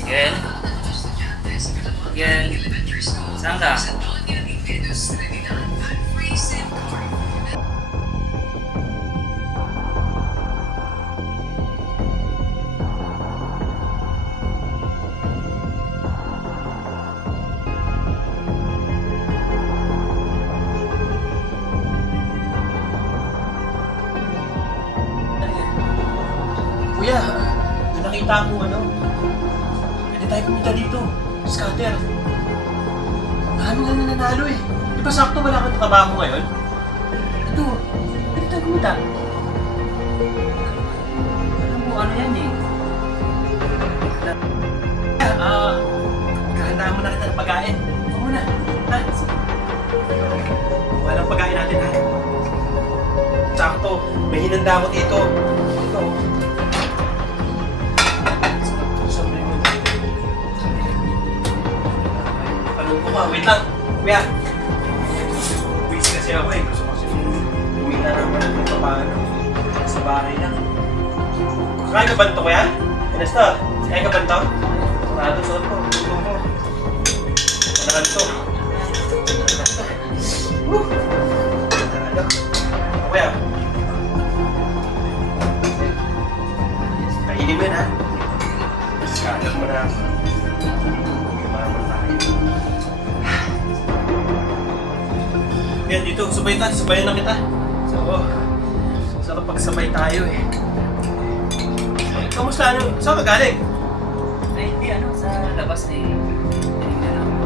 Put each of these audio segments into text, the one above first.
Miguel? Miguel? Saan ka? Kuya, may nakita akong ano. Pwede tayo pumunta dito. Scatter. Marami nga nananalo eh. Di ba sakto wala kang trabaho ngayon? Ito, pwede tayo pumunta. Alam mo, ano yan eh? Kahandaan mo na kita ng pagkain. Huwag mo na. Ha? Walang pagkain natin ha. Sakto, may hinanda ako dito. Ito. Wait lang, kuya. Busy kasi ako eh. Gusto ko kasi huminga naman ng paano. Sa bahay lang. Kaya ka ba ito, kuya? Inasta, kaya ka ba ito? Sarado, suot ko. Ito mo. Sarado ito. Sarado. Kuya. Kainin mo yun, ha? Kalag mo na ako. Yan dito, sabayan na kita. So, sarap pagsabay tayo eh. Kamusta ano? Saan ka galing? Ay, hindi ano, sa labas eh. Tinignan ako.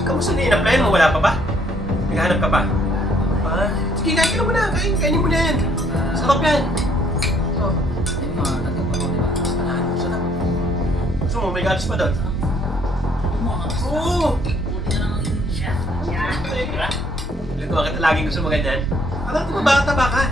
Kamusta na in-applyan mo? Wala pa ba? Naghahanap ka pa? Sige, kain ka na muna. Kainin mo na yan. Sarap yan. Oh. Yung mga tatak ako, di ba? Sarap. Gusto mo, may galis pa doon? Oo! Buti na naman siya. Lagawa kita laging gusto mo ganyan. Alam ko ba bata ba ka?